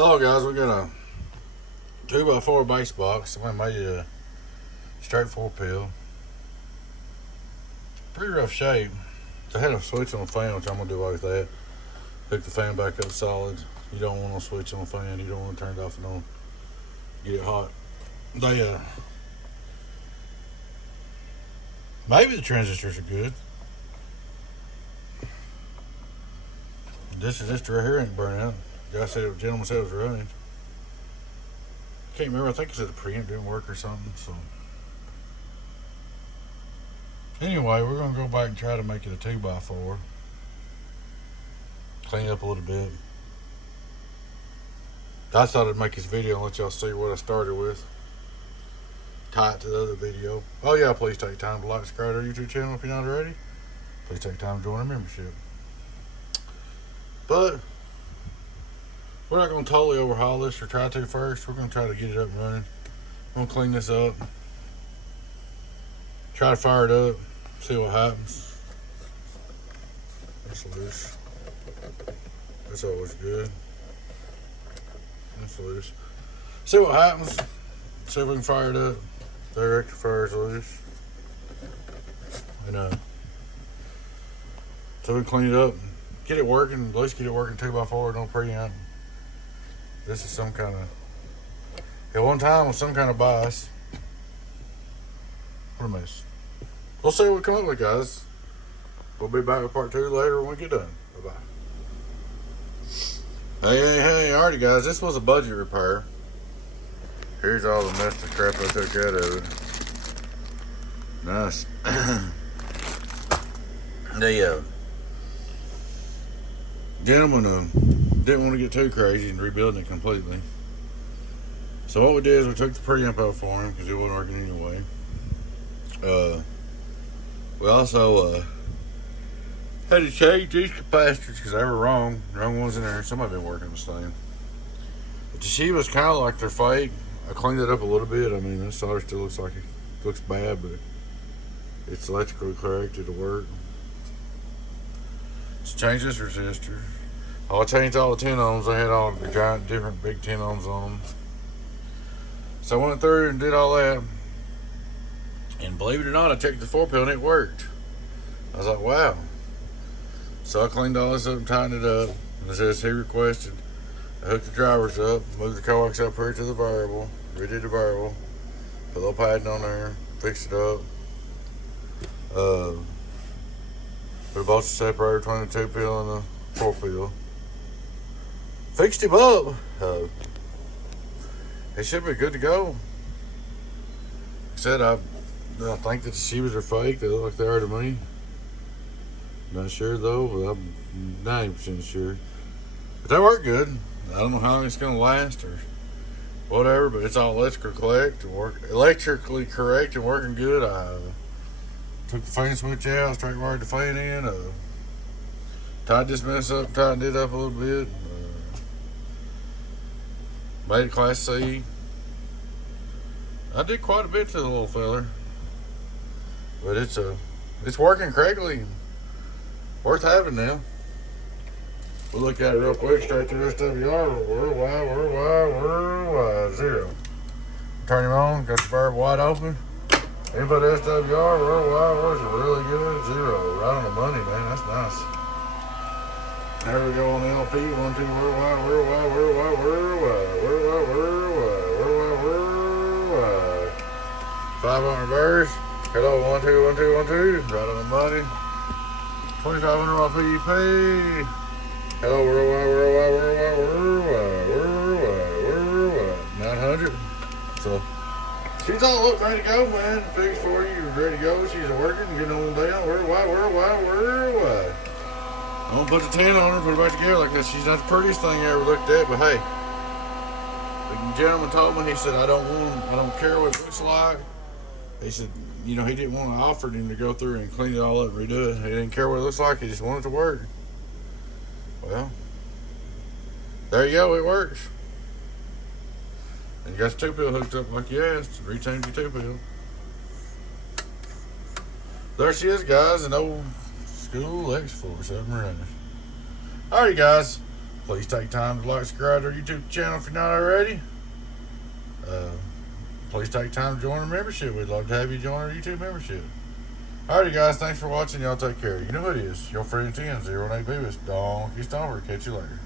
Hello guys, we got a 2x4 base box. I made it a straight 4-pill. Pretty rough shape. I had a switch on the fan, which I'm gonna do like that. Hook the fan back up solid. You don't want to switch on the fan. You don't want to turn it off and on. Get it hot. Maybe the transistors are good. This right here ain't burning out. The gentleman said it was running. Can't remember. I think it said the preamp didn't work or something. So anyway, we're gonna go back and try to make it a 2x4. Clean it up a little bit. I thought I'd make this video and let y'all see what I started with. Tie it to the other video. Oh yeah, please take time to like and subscribe to our YouTube channel if you're not already. Please take time to join our membership. But we're not going to totally overhaul this or try to first. We're going to try to get it up and running. I'm going to clean this up. Try to fire it up. See what happens. That's loose. That's always good. That's loose. See what happens. See if we can fire it up. The rectifier is loose. And so we clean it up. Get it working. At least get it working 2x4. No preamp. This is some kind of, at one time was some kind of bias. What a mess. We'll see what we come up with, guys. We'll be back with part 2 later when we get done. Bye-bye. Hey, alrighty guys, this was a budget repair. Here's all the mess and crap I took out of it. Nice. The gentleman didn't want to get too crazy and rebuilding it completely. So what we did is we took the preamp out for him because it wasn't working anyway. We also had to change these capacitors because they were wrong. Wrong ones in there. Some have been working the same. But the Toshiba's kind of like they're fake. I cleaned it up a little bit. I mean, this solder still looks like it looks bad, but it's electrically corrected to work. Let's change this resistor. I changed all the 10 ohms. I had all the giant different big 10 ohms on them. So I went through and did all that. And believe it or not, I checked the 4-pill and it worked. I was like, wow. So I cleaned all this up and tightened it up. And it says he requested. I hooked the drivers up, moved the coax up here to the variable, redid the variable, put a little padding on there, fixed it up. Put a voltage separator between the 2-pill and the 4-pill. Fixed him up. It should be good to go. Like I said, I think that the Shivas are fake. They look like they are to me. Not sure though, but I'm 90% sure. But they work good. I don't know how long it's gonna last or whatever, but it's all electrically correct and working good. I took the fan switch out, straight wired the fan in, tied this mess up, tightened it up a little bit, made it Class C. I did quite a bit to the little feller, but it's working correctly. Worth having now. We'll look at it real quick, straight through SWR, worldwide, 0. Turn him on, got the variable wide open. Input SWR, worldwide, works really good, 0. Right on the money, man, that's nice. There we go on the LP, 1, 2, worldwide. 5 on reverse. Hello, 1, 2, 1, 2, 1, 2. Right on the money. 2500 watt PEP. Hello, worldwide. 900. So she's all up, ready to go, man. Fixed for you, ready to go. She's working, getting on down. Worldwide. I'm gonna put the 10 on her, put her back together like this. She's not the prettiest thing I ever looked at, but hey, the gentleman told me, he said, I don't care what it looks like. He said, you know, he didn't want to offer him to go through and clean it all up and redo it. He didn't care what it looks like. He just wanted it to work. Well, there you go. It works. And you got your 2-pill hooked up like you asked. Rechange your 2-pill. There she is, guys. An old school X4 submarine. Alrighty, guys. Please take time to like, subscribe to our YouTube channel if you're not already. Please take time to join our membership. We'd love to have you join our YouTube membership. Alrighty, guys. Thanks for watching. Y'all take care. You know who it is. Your friend 10, 08 Beavis, Donkey Stomper. Catch you later.